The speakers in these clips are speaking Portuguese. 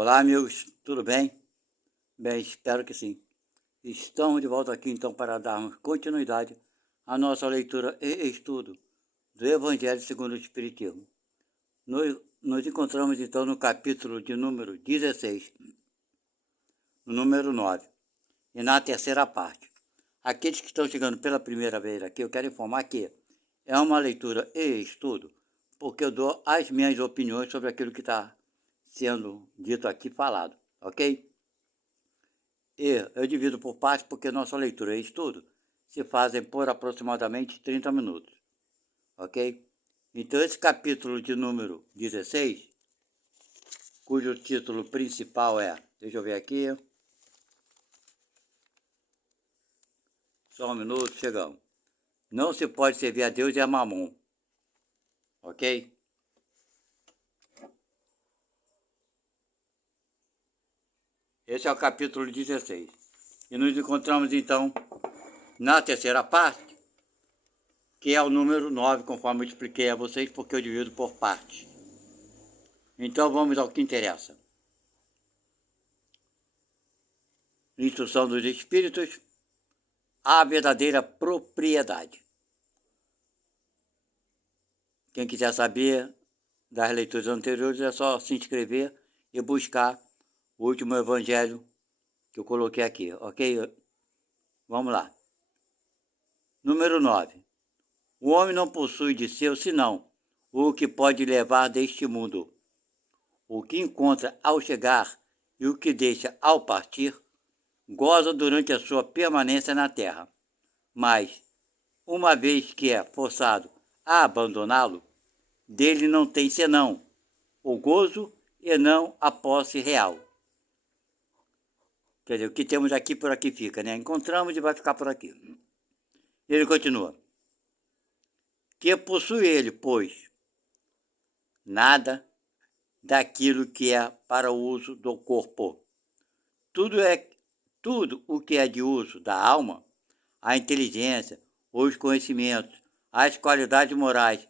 Olá, amigos, tudo bem? Bem, espero que sim. Estamos de volta aqui então para darmos continuidade à nossa leitura e estudo do Evangelho segundo o Espiritismo. Nos encontramos então no capítulo de número 16, no número 9, e na terceira parte. Aqueles que estão chegando pela primeira vez aqui, eu quero informar que é uma leitura e estudo, porque eu dou as minhas opiniões sobre aquilo que está sendo dito aqui, falado, ok? E eu divido por partes porque nossa leitura e estudo se fazem por aproximadamente 30 minutos, ok? Então esse capítulo de número 16, cujo título principal é, deixa eu ver aqui, só um minuto, chegamos. Não se pode servir a Deus e a Mamon, ok? Esse é o capítulo 16. E nos encontramos então na terceira parte, que é o número 9, conforme eu expliquei a vocês, porque eu divido por partes. Então vamos ao que interessa. Instrução dos Espíritos, a verdadeira propriedade. Quem quiser saber das leituras anteriores é só se inscrever e buscar o último evangelho que eu coloquei aqui, ok? Vamos lá. Número 9. O homem não possui de seu senão o que pode levar deste mundo. O que encontra ao chegar e o que deixa ao partir, goza durante a sua permanência na terra. Mas, uma vez que é forçado a abandoná-lo, dele não tem senão o gozo e não a posse real. Quer dizer, o que temos aqui por aqui fica, né? Encontramos e vai ficar por aqui. Ele continua. Que possui ele, pois, nada daquilo que é para o uso do corpo. Tudo o que é de uso da alma, a inteligência, os conhecimentos, as qualidades morais,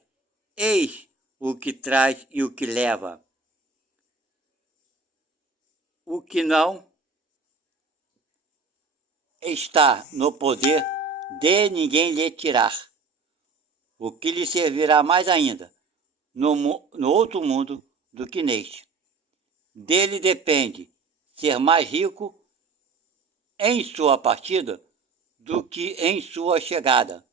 eis o que traz e o que leva. O que não está no poder de ninguém lhe tirar. O que lhe servirá mais ainda no outro mundo do que neste. Dele depende ser mais rico em sua partida do que em sua chegada,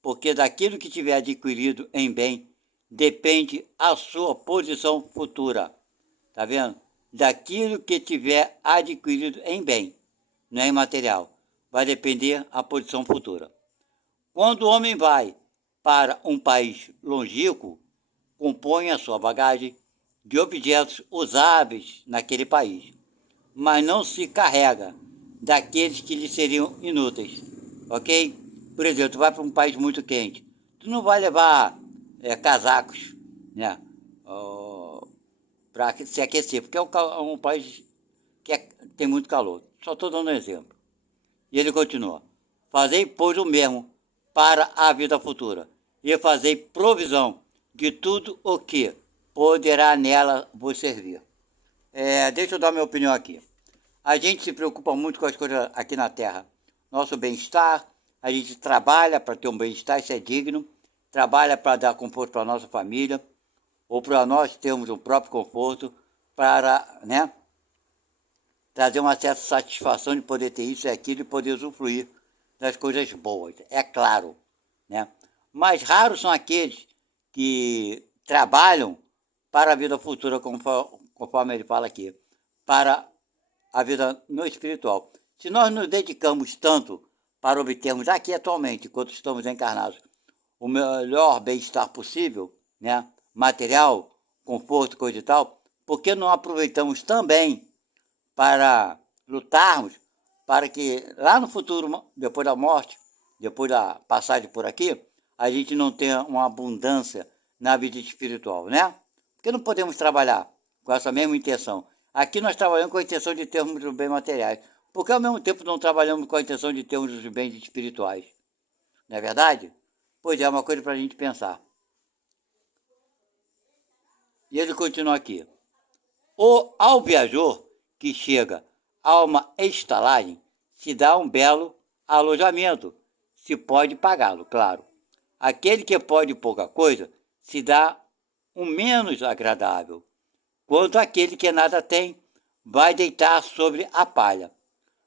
porque daquilo que tiver adquirido em bem depende a sua posição futura. Tá vendo? Daquilo que tiver adquirido em bem, não é imaterial, vai depender a posição futura. Quando o homem vai para um país longínquo, compõe a sua bagagem de objetos usáveis naquele país, mas não se carrega daqueles que lhe seriam inúteis, ok? Por exemplo, tu vai para um país muito quente, tu não vai levar casacos, né, para se aquecer, porque é um país que tem muito calor. Só estou dando um exemplo. E ele continua: fazei, pois, o mesmo para a vida futura, e fazei provisão de tudo o que poderá nela vos servir. Deixa eu dar minha opinião aqui. A gente se preocupa muito com as coisas aqui na Terra. Nosso bem-estar, a gente trabalha para ter um bem-estar, isso é digno, trabalha para dar conforto para a nossa família, ou para nós termos um próprio conforto, para, né, trazer uma certa satisfação de poder ter isso e aquilo e poder usufruir das coisas boas, é claro, né? Mas raros são aqueles que trabalham para a vida futura, conforme ele fala aqui, para a vida no espiritual. Se nós nos dedicamos tanto para obtermos aqui atualmente, enquanto estamos encarnados, o melhor bem-estar possível, né, material, conforto, coisa e tal, por que não aproveitamos também para lutarmos para que lá no futuro, depois da morte, depois da passagem por aqui, a gente não tenha uma abundância na vida espiritual, né? Porque não podemos trabalhar com essa mesma intenção. Aqui nós trabalhamos com a intenção de termos os bens materiais, porque ao mesmo tempo não trabalhamos com a intenção de termos os bens espirituais. Não é verdade? Pois é, uma coisa para a gente pensar. E ele continua aqui. Ao viajor que chega a uma estalagem, se dá um belo alojamento, se pode pagá-lo, claro. Aquele que pode pouca coisa, se dá um menos agradável. Quanto aquele que nada tem, vai deitar sobre a palha.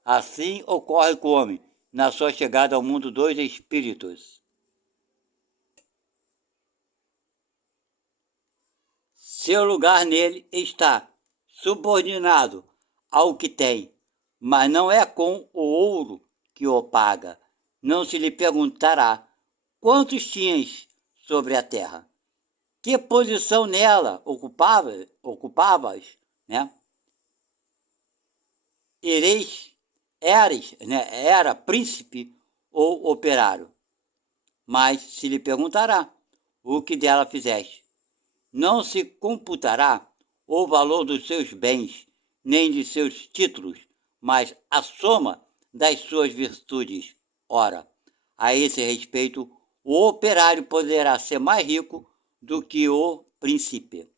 Assim ocorre com o homem, na sua chegada ao mundo dos espíritos. Seu lugar nele está subordinado ao que tem, mas não é com o ouro que o paga. Não se lhe perguntará quantos tinhas sobre a terra, que posição nela ocupavas, né? Era príncipe ou operário, mas se lhe perguntará o que dela fizeste. Não se computará o valor dos seus bens, nem de seus títulos, mas a soma das suas virtudes. Ora, a esse respeito, o operário poderá ser mais rico do que o príncipe.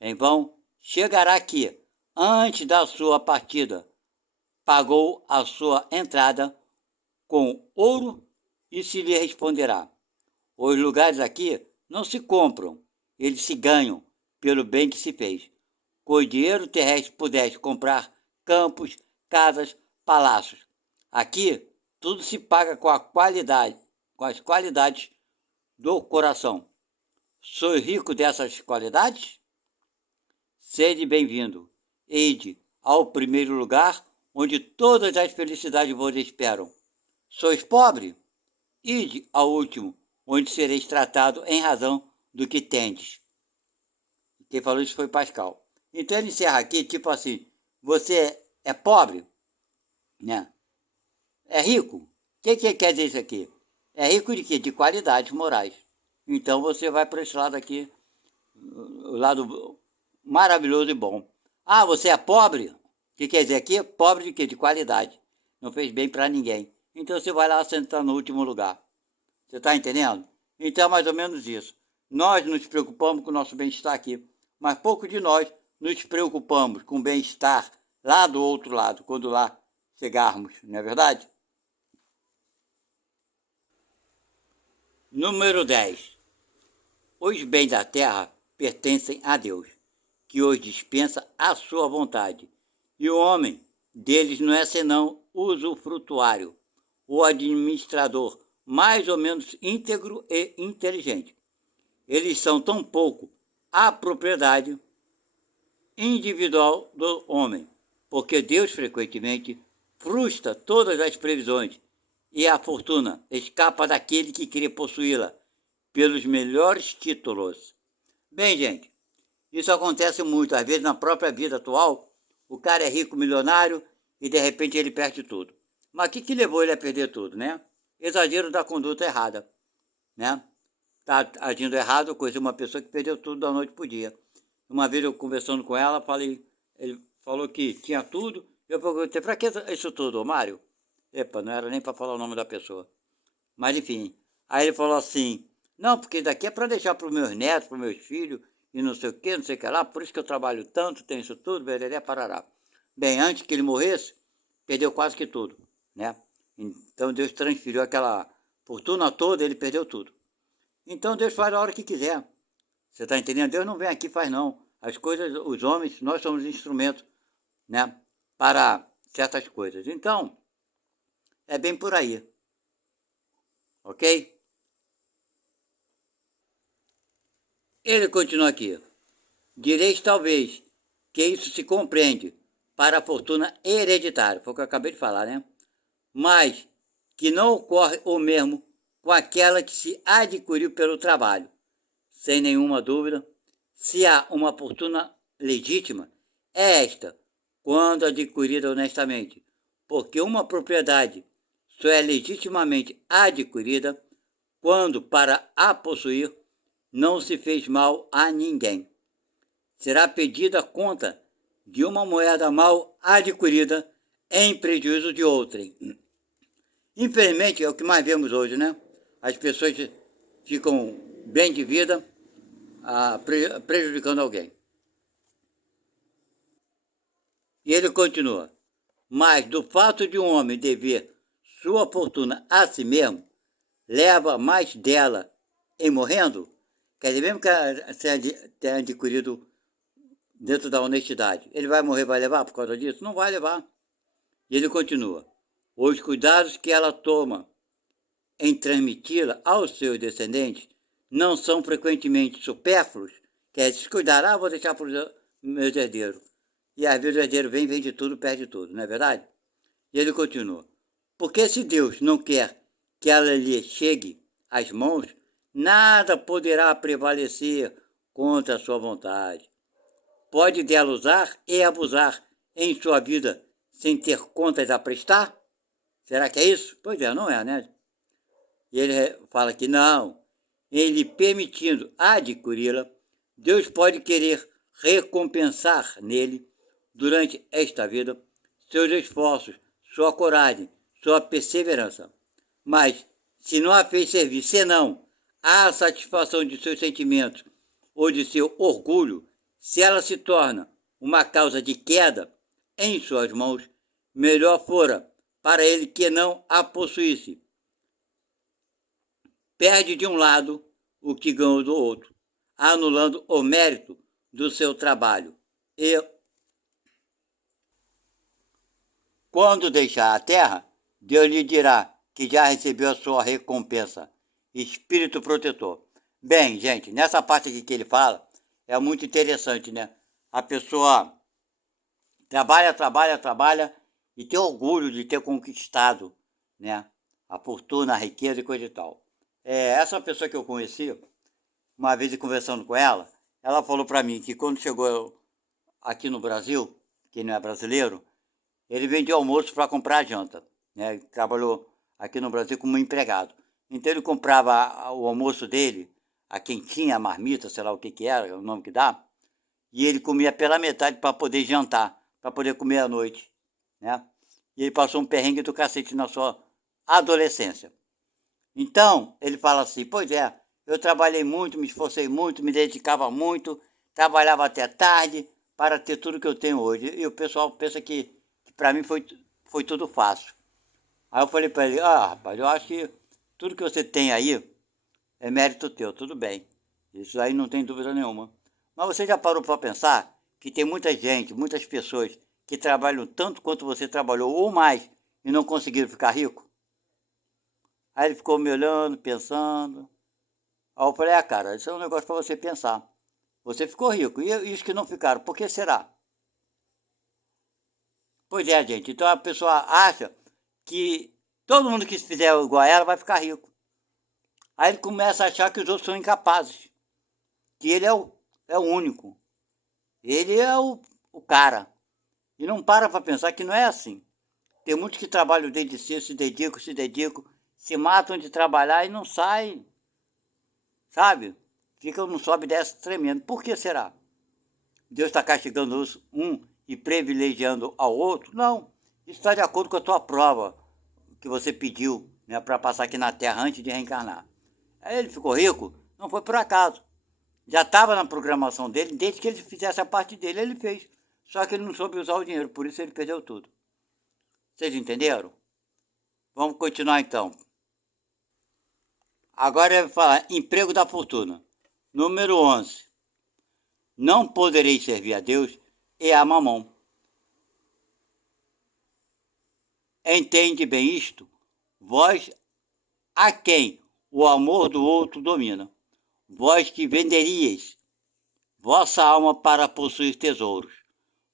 Em vão, chegará que, antes da sua partida, pagou a sua entrada com ouro e se lhe responderá: os lugares aqui não se compram, eles se ganham pelo bem que se fez. Com o dinheiro terrestre pudeste comprar campos, casas, palácios. Aqui tudo se paga com as qualidades do coração. Sois rico dessas qualidades? Sede bem-vindo. Ide ao primeiro lugar, onde todas as felicidades vos esperam. Sois pobre? Ide ao último, onde sereis tratado em razão do que tendes. Quem falou isso foi Pascal. Então ele encerra aqui, tipo assim, você é pobre, né? É rico? O que quer dizer isso aqui? É rico de quê? De qualidades morais. Então você vai para esse lado aqui, o lado maravilhoso e bom. Ah, você é pobre? O que quer dizer aqui? Pobre de quê? De qualidade. Não fez bem para ninguém. Então você vai lá sentar no último lugar. Você está entendendo? Então é mais ou menos isso. Nós nos preocupamos com o nosso bem-estar aqui, mas pouco de nós nos preocupamos com o bem-estar lá do outro lado, quando lá chegarmos, não é verdade? Número 10. Os bens da terra pertencem a Deus, que os dispensa à sua vontade, e o homem deles não é senão usufrutuário, o administrador mais ou menos íntegro e inteligente. Eles são tão pouco a propriedade individual do homem, porque Deus frequentemente frustra todas as previsões e a fortuna escapa daquele que queria possuí-la pelos melhores títulos. Bem, gente, isso acontece muito. Às vezes, na própria vida atual, o cara é rico, milionário, e de repente ele perde tudo. Mas o que levou ele a perder tudo, né? Exagero da conduta errada, né? Tá agindo errado. Eu conheci uma pessoa que perdeu tudo da noite para o dia. Uma vez eu conversando com ela, ele falou que tinha tudo. Eu perguntei, para que isso tudo, Mário? Epa, não era nem para falar o nome da pessoa. Mas enfim, aí ele falou assim, não, porque daqui é para deixar para os meus netos, para os meus filhos, e não sei o que, não sei o que lá, por isso que eu trabalho tanto, tenho isso tudo, bereré, parará. Bem, antes que ele morresse, perdeu quase que tudo, né? Então Deus transferiu aquela fortuna toda, ele perdeu tudo. Então Deus faz a hora que quiser. Você está entendendo? Deus não vem aqui e faz não. As coisas, os homens, nós somos instrumentos, né? Para certas coisas. Então, é bem por aí. Ok? Ele continua aqui. Direis talvez que isso se compreende para a fortuna hereditária. Foi o que eu acabei de falar, né? Mas que não ocorre o mesmo com aquela que se adquiriu pelo trabalho. Sem nenhuma dúvida, se há uma fortuna legítima, é esta, quando adquirida honestamente, porque uma propriedade só é legitimamente adquirida quando, para a possuir, não se fez mal a ninguém. Será pedida conta de uma moeda mal adquirida em prejuízo de outrem. Infelizmente, é o que mais vemos hoje, né? As pessoas ficam bem de vida prejudicando alguém. E ele continua: mas do fato de um homem dever sua fortuna a si mesmo, leva mais dela em morrendo? Quer dizer, mesmo que tenha adquirido dentro da honestidade, ele vai morrer, vai levar por causa disso? Não vai levar. E ele continua: os cuidados que ela toma em transmiti-la aos seus descendentes não são frequentemente supérfluos, quer dizer, cuidar, vou deixar para os meus herdeiros. E às vezes o herdeiro vem, vende tudo, perde tudo, não é verdade? E ele continua: porque se Deus não quer que ela lhe chegue às mãos, nada poderá prevalecer contra a sua vontade. Pode dela usar e abusar em sua vida sem ter contas a prestar? Será que é isso? Pois é, não é, né? E ele fala que não. Ele permitindo adquiri-la, Deus pode querer recompensar nele, durante esta vida, seus esforços, sua coragem, sua perseverança. Mas, se não a fez servir, senão a satisfação de seus sentimentos ou de seu orgulho, se ela se torna uma causa de queda em suas mãos, melhor fora para ele que não a possuísse. Perde de um lado o que ganhou do outro, anulando o mérito do seu trabalho. E, quando deixar a terra, Deus lhe dirá que já recebeu a sua recompensa. Espírito protetor. Bem, gente, nessa parte aqui que ele fala, é muito interessante, né? A pessoa trabalha e tem orgulho de ter conquistado, né? A fortuna, a riqueza e coisa e tal. Essa pessoa que eu conheci, uma vez conversando com ela, ela falou para mim que quando chegou aqui no Brasil, que não é brasileiro, ele vendia almoço para comprar a janta, né? Ele trabalhou aqui no Brasil como empregado. Então ele comprava o almoço dele, a quentinha, a marmita, sei lá o que era, o nome que dá, e ele comia pela metade para poder jantar, para poder comer à noite, né? E ele passou um perrengue do cacete na sua adolescência. Então, ele fala assim: pois é, eu trabalhei muito, me esforcei muito, me dedicava muito, trabalhava até tarde para ter tudo que eu tenho hoje. E o pessoal pensa que para mim foi tudo fácil. Aí eu falei para ele: rapaz, eu acho que tudo que você tem aí é mérito teu, tudo bem. Isso aí não tem dúvida nenhuma. Mas você já parou para pensar que tem muita gente, muitas pessoas que trabalham tanto quanto você trabalhou ou mais e não conseguiram ficar rico? Aí ele ficou me olhando, pensando. Aí eu falei: cara, isso é um negócio para você pensar. Você ficou rico, e os que não ficaram, por que será? Pois é, gente, então a pessoa acha que todo mundo que fizer igual a ela vai ficar rico. Aí ele começa a achar que os outros são incapazes, que ele é o único, ele é o cara. E não para pensar que não é assim. Tem muitos que trabalham desde cedo, se dedicam, se matam de trabalhar e não saem, sabe? Ficam num sobe e desce tremendo. Por que será? Deus está castigando um e privilegiando ao outro? Não. Isso está de acordo com a tua prova que você pediu, né, para passar aqui na Terra antes de reencarnar. Aí ele ficou rico? Não foi por acaso. Já estava na programação dele, desde que ele fizesse a parte dele, ele fez. Só que ele não soube usar o dinheiro, por isso ele perdeu tudo. Vocês entenderam? Vamos continuar então. Agora eu vou falar emprego da fortuna. Número 11. Não podereis servir a Deus e a Mamon. Entende bem isto? Vós a quem o amor do outro domina. Vós que venderíeis vossa alma para possuir tesouros,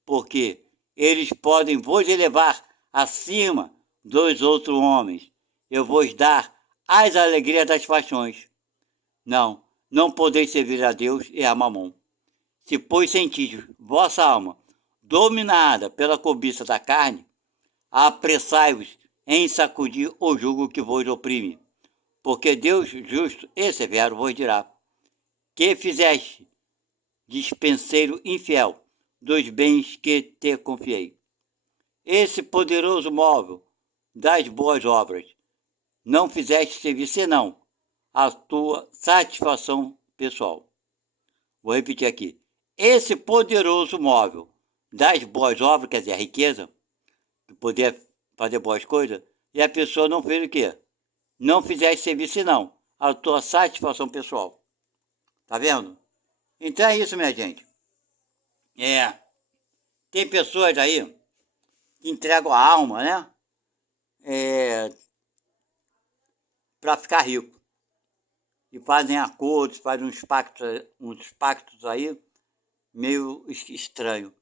porque eles podem vos elevar acima dos outros homens. Eu vos dar as alegrias das paixões. Não podeis servir a Deus e a Mamon. Se, pois, sentis vossa alma dominada pela cobiça da carne, apressai-vos em sacudir o jugo que vos oprime, porque Deus justo e severo vos dirá: que fizeste, dispenseiro infiel, dos bens que te confiei. Esse poderoso móvel das boas obras não fizeste servir senão a tua satisfação pessoal. Vou repetir aqui. Esse poderoso móvel das boas obras, quer dizer, a riqueza, de poder fazer boas coisas, e a pessoa não fez o quê? Não fizer esse serviço, não. A tua satisfação pessoal. Tá vendo? Então é isso, minha gente. Tem pessoas aí que entregam a alma, né? Para ficar rico. E fazem acordos, fazem uns pactos aí meio estranho.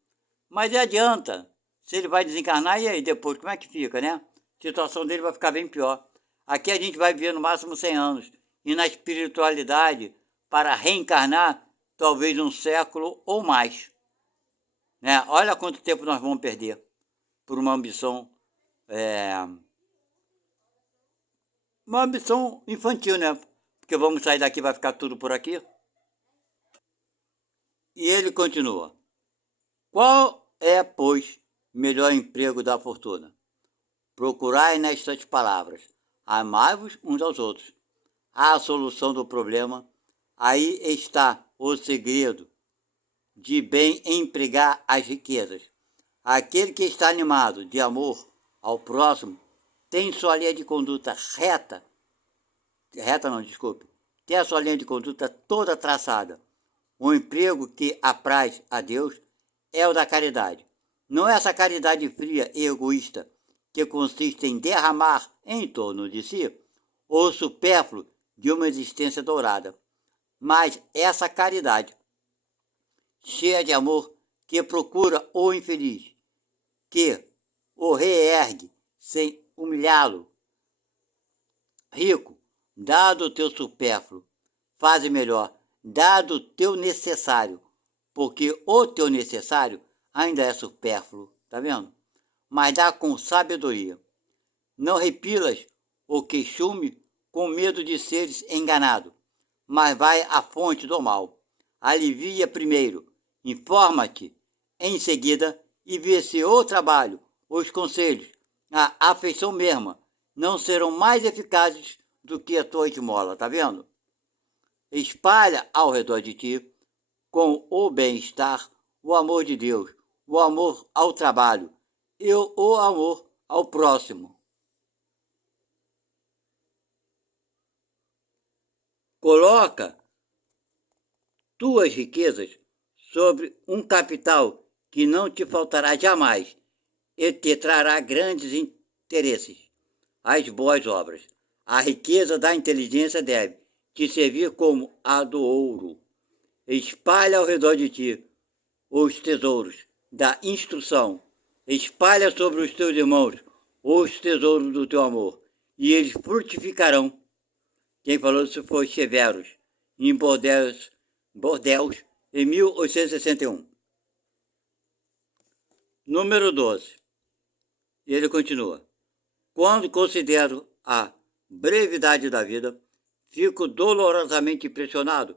Mas adianta. Se ele vai desencarnar, e aí depois, como é que fica, né? A situação dele vai ficar bem pior. Aqui a gente vai viver no máximo 100 anos. E na espiritualidade, para reencarnar, talvez um século ou mais. Né? Olha quanto tempo nós vamos perder por uma ambição infantil, né? Porque vamos sair daqui, vai ficar tudo por aqui. E ele continua. Qual é, pois, melhor emprego da fortuna? Procurai nestas palavras. Amai-vos uns aos outros. A solução do problema. Aí está o segredo de bem empregar as riquezas. Aquele que está animado de amor ao próximo tem sua linha de conduta tem a sua linha de conduta toda traçada. O emprego que apraz a Deus é o da caridade. Não é essa caridade fria e egoísta que consiste em derramar em torno de si o supérfluo de uma existência dourada, mas essa caridade cheia de amor que procura o infeliz, que o reergue sem humilhá-lo. Rico, dado o teu supérfluo, faze melhor, dado o teu necessário, porque o teu necessário ainda é supérfluo, tá vendo? Mas dá com sabedoria. Não repilas o queixume com medo de seres enganado, mas vai à fonte do mal. Alivia primeiro, informa-te em seguida e vê se o trabalho, os conselhos, a afeição mesma não serão mais eficazes do que a tua esmola, tá vendo? Espalha ao redor de ti, com o bem-estar, o amor de Deus, o amor ao trabalho e o amor ao próximo. Coloca tuas riquezas sobre um capital que não te faltará jamais e te trará grandes interesses, as boas obras. A riqueza da inteligência deve te servir como a do ouro. Espalha ao redor de ti os tesouros da instrução. Espalha sobre os teus irmãos os tesouros do teu amor, e eles frutificarão. Quem falou isso foi Severus, em Bordeaux, em 1861. Número 12. E ele continua. Quando considero a brevidade da vida, fico dolorosamente impressionado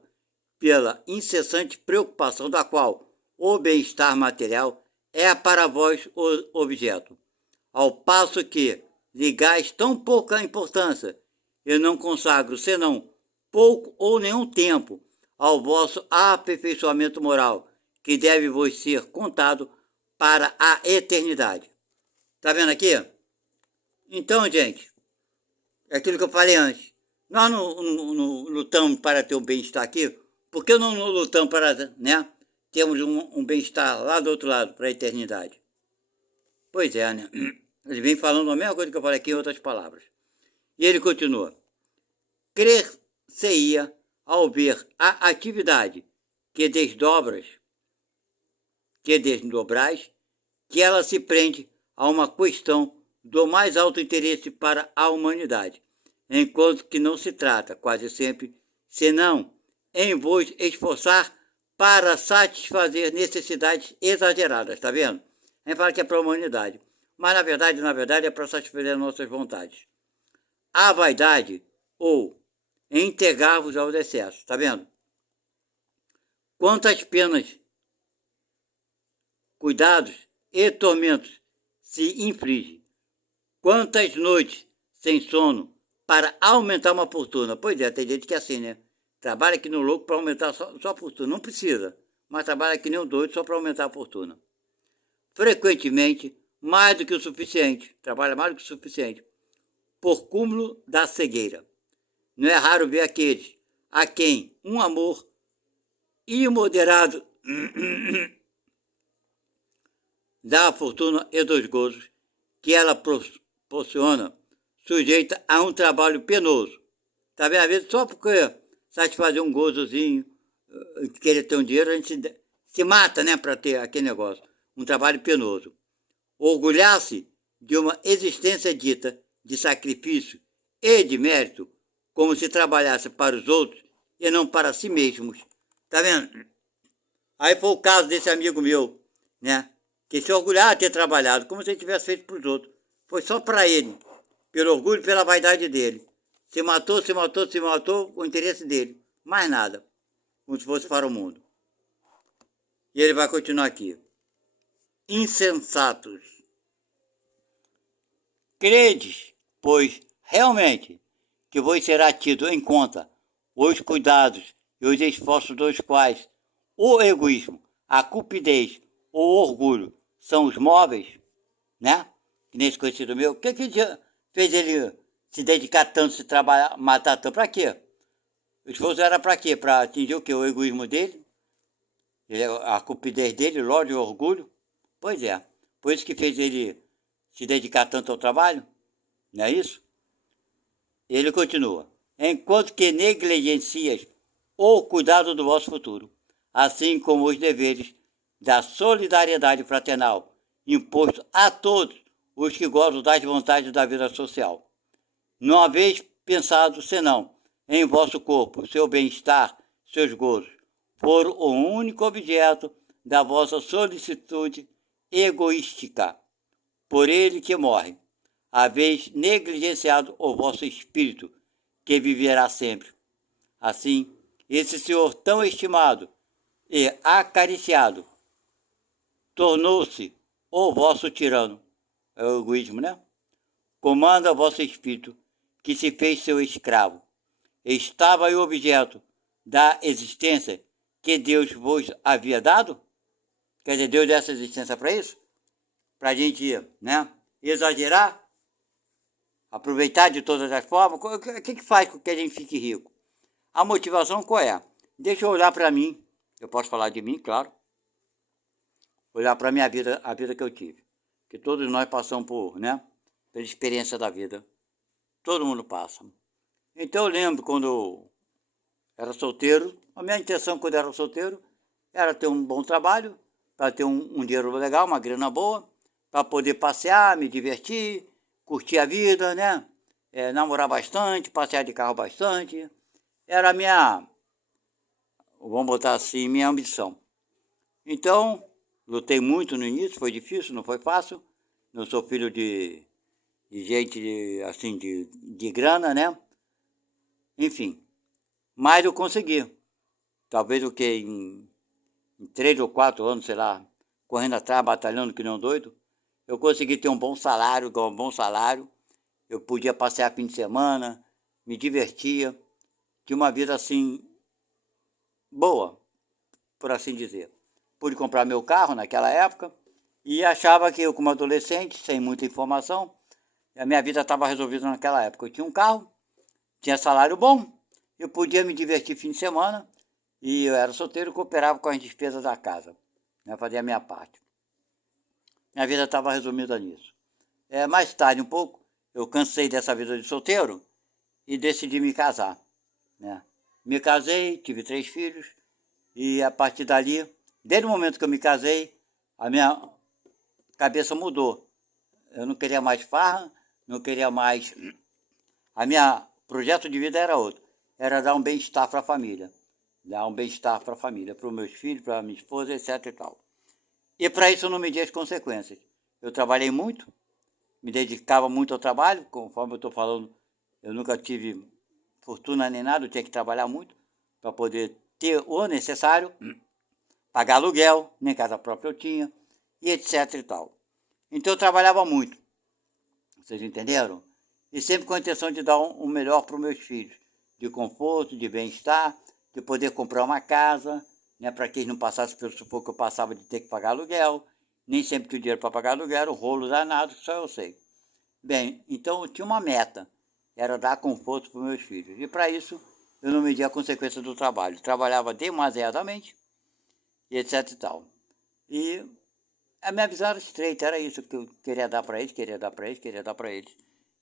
pela incessante preocupação da qual o bem-estar material é para vós o objeto, ao passo que ligais tão pouca importância e não consagro senão pouco ou nenhum tempo ao vosso aperfeiçoamento moral, que deve vos ser contado para a eternidade. Tá vendo aqui? Então, gente, é aquilo que eu falei antes. Nós não lutamos para ter um bem-estar aqui, por que não lutamos para, né, termos um bem-estar lá do outro lado, para a eternidade? Pois é, né? Ele vem falando a mesma coisa que eu falei aqui em outras palavras. E ele continua. Crer-se-ia ao ver a atividade que desdobrais, que ela se prende a uma questão do mais alto interesse para a humanidade, enquanto que não se trata, quase sempre, senão em vos esforçar para satisfazer necessidades exageradas, tá vendo? A gente fala que é para a humanidade, mas na verdade é para satisfazer nossas vontades. A vaidade ou entregar-vos aos excessos, tá vendo? Quantas penas, cuidados e tormentos se inflige. Quantas noites sem sono para aumentar uma fortuna. Pois é, tem gente que é assim, né? Trabalha aqui no louco para aumentar só a fortuna. Não precisa, mas trabalha que nem um doido só para aumentar a fortuna. frequentemente mais do que o suficiente, trabalha mais do que o suficiente, por cúmulo da cegueira. Não é raro ver aqueles a quem um amor imoderado dá a fortuna e dos gozos que ela proporciona, sujeita a um trabalho penoso. Tá vendo? Às vezes só porque satisfazer um gozozinho, querer ter um dinheiro, a gente se mata, né, para ter aquele negócio. Um trabalho penoso. Orgulhar-se de uma existência dita de sacrifício e de mérito, como se trabalhasse para os outros e não para si mesmos. Tá vendo? Aí foi o caso desse amigo meu, né? Que se orgulhava de ter trabalhado, como se ele tivesse feito para os outros. Foi só para ele, pelo orgulho e pela vaidade dele. Se matou, o interesse dele. Mais nada. Como se fosse para o mundo. E ele vai continuar aqui. Insensatos. Credes, pois, realmente, que vos será tido em conta os cuidados e os esforços dos quais o egoísmo, a cupidez, o orgulho são os móveis, né? Que nesse conhecido meu, o que fez ele se dedicar tanto, se trabalhar, matar tanto? Para quê? O esforço era para quê? Para atingir o quê? O egoísmo dele, a cupidez dele, o ódio e o orgulho? Pois é, por isso que fez ele se dedicar tanto ao trabalho, não é isso? Ele continua, enquanto que negligencias o cuidado do vosso futuro, assim como os deveres da solidariedade fraternal, imposto a todos os que gozam das vontades da vida social. Não haveis pensado senão em vosso corpo, seu bem-estar, seus gozos, foram o único objeto da vossa solicitude egoística. Por ele que morre, haveis negligenciado o vosso espírito, que viverá sempre. Assim, esse senhor tão estimado e acariciado tornou-se o vosso tirano. É o egoísmo, né? Comanda o vosso espírito, que se fez seu escravo. Estava aí o objeto da existência que Deus vos havia dado? Quer dizer, Deus deu essa existência para isso? Para a gente, né, exagerar? Aproveitar de todas as formas? O que faz com que a gente fique rico? A motivação qual é? Deixa eu olhar para mim. Eu posso falar de mim, claro. Olhar para a minha vida, a vida que eu tive. Que todos nós passamos por, né? Pela experiência da vida. Todo mundo passa. Então eu lembro quando eu era solteiro, a minha intenção quando eu era solteiro era ter um bom trabalho, para ter um dinheiro legal, uma grana boa, para poder passear, me divertir, curtir a vida, né? Namorar bastante, passear de carro bastante. Era a minha, vamos botar assim, minha ambição. Então, lutei muito no início, foi difícil, não foi fácil. Não sou filho de gente assim, de grana, né? Enfim, mas eu consegui. Talvez o que em 3 ou 4 anos, sei lá, correndo atrás, batalhando que nem um doido, eu consegui ter um bom salário, ganhar um bom salário. Eu podia passear fim de semana, me divertia, tinha uma vida assim, boa, por assim dizer. Pude comprar meu carro naquela época e achava que eu, como adolescente, sem muita informação, a minha vida estava resolvida naquela época. Eu tinha um carro, tinha salário bom, eu podia me divertir fim de semana e eu era solteiro e cooperava com as despesas da casa, né, fazia a minha parte. Minha vida estava resumida nisso. Mais tarde, um pouco, eu cansei dessa vida de solteiro e decidi me casar, né? Me casei, tive 3 filhos e a partir dali, desde o momento que eu me casei, a minha cabeça mudou. Eu não queria mais farra, não queria mais... A minha projeto de vida era outro, era dar um bem-estar para a família. Dar um bem-estar para a família, para os meus filhos, para a minha esposa, etc e tal. E para isso eu não medi as consequências. Eu trabalhei muito, me dedicava muito ao trabalho, conforme eu estou falando, eu nunca tive fortuna nem nada, eu tinha que trabalhar muito para poder ter o necessário, pagar aluguel, nem casa própria eu tinha, e etc e tal. Então eu trabalhava muito, vocês entenderam? E sempre com a intenção de dar o melhor para os meus filhos, de conforto, de bem-estar, de poder comprar uma casa, né, para que eles não passassem pelo sufoco que eu passava de ter que pagar aluguel, nem sempre tinha dinheiro para pagar aluguel, era um rolo danado, só eu sei. Bem, então eu tinha uma meta, era dar conforto para os meus filhos. E para isso eu não media a consequência do trabalho. Trabalhava demasiadamente e etc e tal. E a minha visão era estreita, era isso que eu queria dar para eles, queria dar para eles, queria dar para eles.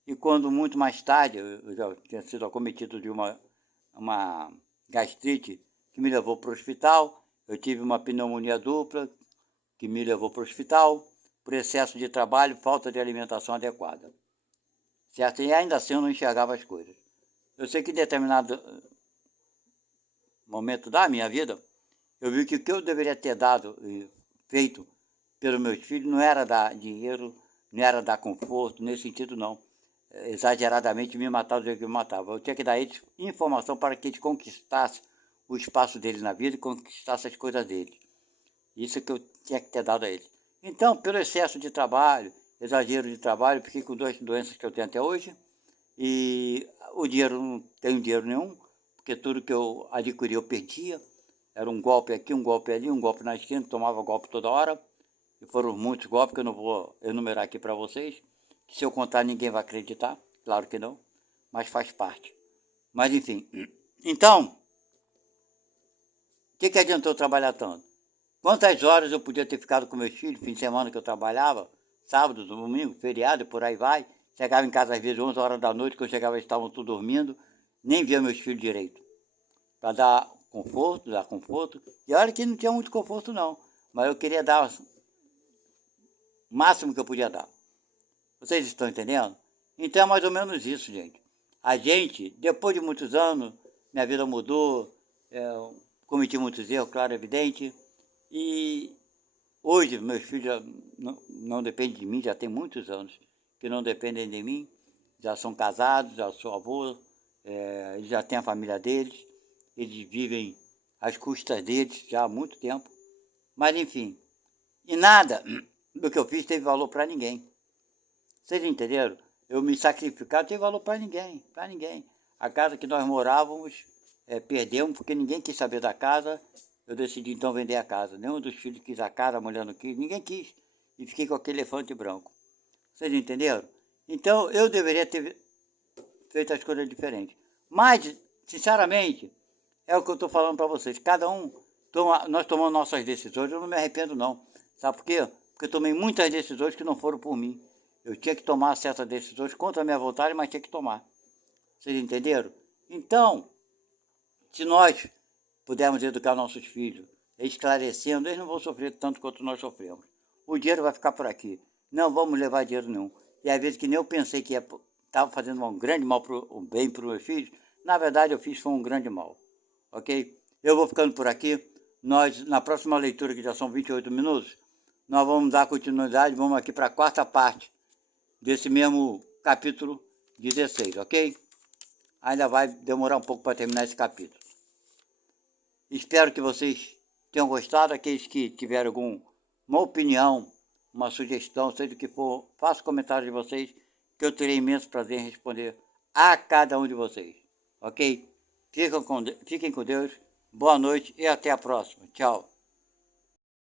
E quando muito mais tarde eu já tinha sido acometido de uma gastrite que me levou para o hospital, eu tive uma pneumonia dupla que me levou para o hospital por excesso de trabalho, falta de alimentação adequada. Certo? E ainda assim eu não enxergava as coisas. Eu sei que em determinado momento da minha vida, eu vi que o que eu deveria ter dado e feito pelos meus filhos não era dar dinheiro, não era dar conforto, nesse sentido não. Exageradamente me matar do jeito que me matava. Eu tinha que dar a eles informação para que eles conquistassem o espaço deles na vida e conquistassem as coisas deles. Isso que eu tinha que ter dado a eles. Então, pelo excesso de trabalho, exagero de trabalho, fiquei com 2 doenças que eu tenho até hoje. E o dinheiro, não tenho dinheiro nenhum, porque tudo que eu adquiri eu perdia. Era um golpe aqui, um golpe ali, um golpe na esquina, tomava golpe toda hora. E foram muitos golpes que eu não vou enumerar aqui para vocês. Que se eu contar ninguém vai acreditar, claro que não, mas faz parte. Mas enfim, então, o que adiantou trabalhar tanto? Quantas horas eu podia ter ficado com meus filhos, fim de semana que eu trabalhava, sábado, domingo, feriado, por aí vai. Chegava em casa às vezes 11 horas da noite, que eu chegava eles estavam tudo dormindo, nem via meus filhos direito. Para dar conforto. E olha que não tinha muito conforto não, mas eu queria dar o máximo que eu podia dar. Vocês estão entendendo? Então é mais ou menos isso, gente. A gente, depois de muitos anos, minha vida mudou, cometi muitos erros, claro, evidente. E hoje meus filhos já não dependem de mim, já tem muitos anos que não dependem de mim, já são casados, já sou avô, eles já têm a família deles, eles vivem às custas deles já há muito tempo. Mas enfim, e nada do que eu fiz teve valor para ninguém. Vocês entenderam? Eu me sacrificar não teve valor para ninguém, para ninguém. A casa que nós morávamos, perdemos porque ninguém quis saber da casa. Eu decidi então vender a casa. Nenhum dos filhos quis a casa, a mulher não quis, ninguém quis. E fiquei com aquele elefante branco. Vocês entenderam? Então eu deveria ter feito as coisas diferentes. Mas, sinceramente, é o que eu estou falando para vocês. Cada um nós tomamos nossas decisões, eu não me arrependo não. Sabe por quê? Porque eu tomei muitas decisões que não foram por mim. Eu tinha que tomar certas decisões contra a minha vontade, mas tinha que tomar. Vocês entenderam? Então, se nós pudermos educar nossos filhos, esclarecendo, eles não vão sofrer tanto quanto nós sofremos. O dinheiro vai ficar por aqui. Não vamos levar dinheiro nenhum. E às vezes que nem eu pensei que estava fazendo um grande mal, um bem para os meus filhos, na verdade eu fiz foi um grande mal. Ok? Eu vou ficando por aqui. Nós, na próxima leitura, que já são 28 minutos, nós vamos dar continuidade, vamos aqui para a quarta parte desse mesmo capítulo 16, ok? Ainda vai demorar um pouco para terminar esse capítulo. Espero que vocês tenham gostado. Aqueles que tiverem alguma opinião, uma sugestão, seja o que for, faça comentário de vocês, que eu terei imenso prazer em responder a cada um de vocês, ok? Fiquem com Deus, boa noite e até a próxima. Tchau.